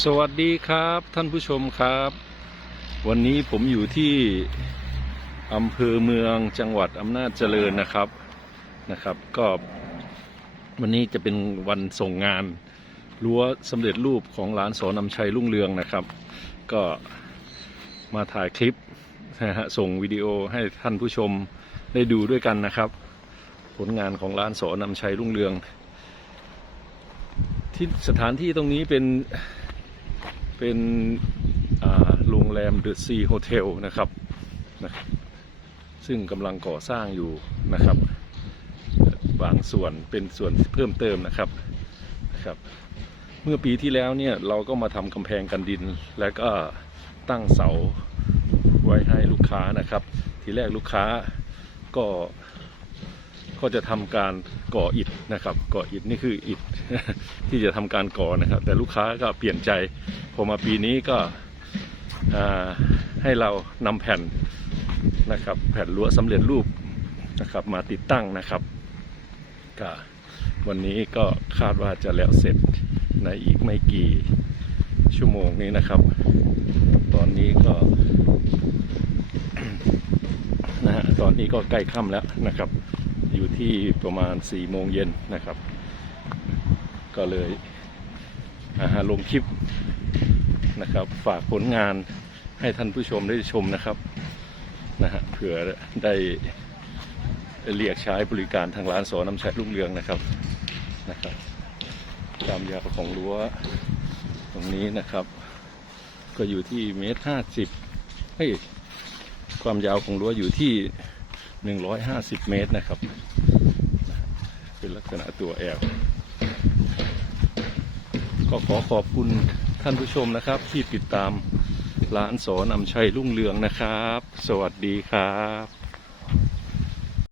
สวัสดีครับท่านผู้ชมครับ วันนี้ผมอยู่ที่อำเภอเมืองจังหวัดอำนาจเจริญนะครับนะครับ ก็วันนี้จะเป็นวันส่งงานรั้วสำเร็จรูปของร้านสอนำชัยรุ่งเรืองนะครับ ก็มาถ่ายคลิปนะฮะส่งวิดีโอให้ท่านผู้ชมได้ดูด้วยกันนะครับ ผลงานของร้านสอนำชัยรุ่งเรือง ที่สถานที่ตรงนี้เป็น เป็นโรงแรมเดอะซีโฮเทลนะครับนะซึ่งกำลังก่อสร้างอยู่นะครับ บางส่วนเป็นส่วนเพิ่มเติมนะครับนะครับ เมื่อปีที่แล้วเนี่ยเราก็มาทำกำแพงกันดิน แล้วก็ตั้งเสาไว้ให้ลูกค้านะครับ ทีแรกลูกค้าก็ก็จะทำการก่ออิฐนะครับ ก่ออิฐนี่คืออิฐที่จะทำการก่อนะครับ แต่ลูกค้าก็เปลี่ยนใจ พอมาปีนี้ก็ให้เรานำแผ่นนะครับแผ่นรั้วสำเร็จรูปนะครับมาติดตั้งนะครับก็วันนี้ก็คาดว่าจะแล้วเสร็จในอีกไม่กี่ชั่วโมงนี้นะครับ ตอนนี้ก็นะฮะตอนนี้ก็ใกล้ค่ำแล้วนะครับ อยู่ที่ประมาณ4โมงเย็นนะครับ ก็เลยอ่าลงคลิป นะครับ ฝากผลงานให้ท่านผู้ชมได้ชมนะครับนะฮะเผื่อได้เรียกใช้บริการทางร้านสอน้ำชัยรุ่งเรืองนะครับนะครับความยาวของรั้วตรงนี้นะครับ ก็อยู่ที่เมตรห้าสิบเฮ้ยความยาวของรั้วอยู่ที่หนึ่งร้อยห้าสิบเมตรนะครับ เป็นลักษณะตัวแอลก็ขอขอบคุณ ท่านผู้ชมนะครับ ที่ติดตามร้านสอนำชัยรุ่งเรืองนะครับ สวัสดีครับ